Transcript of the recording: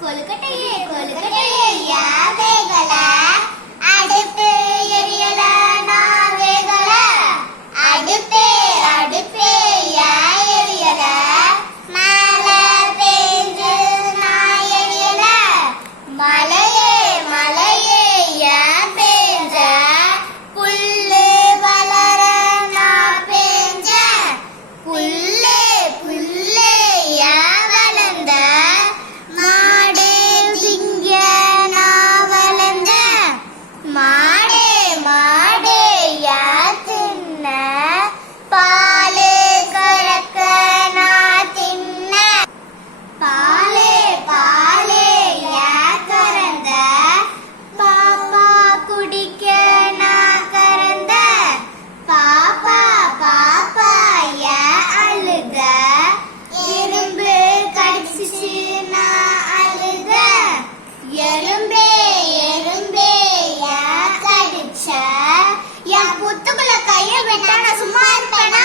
கொழுக்கட்டையே கொழுக்கட்டையே யார் வேகல அடுப்பு எரியல நான் வேகல அடுப்பே அடுப்பே யார் எரியல மழை பெஞ்சு நான் எரியல மலையே மலையே யார் பெஞ்ச புல்லு வளர நான் பெஞ்ச புல்லே புல்லே யார் வளர்ந்த மாடே திங்க நான் வளர்ந்த மாடே மாடே யார் தின்ன பாலே கறக்க நான் தின்ன பாலே பாலே யார் கறந்த பாப்பா குடிக்க நான் கறந்த பாப்பா பாப்பா யார் அழுத எறும்பு கடிச்சிச்சு நான் அழுத எறும்பே எறும்பே யார் கடிச்ச என் புத்துக்குள்ள கைய விட்டா நான் சும்மா இருப்பேனா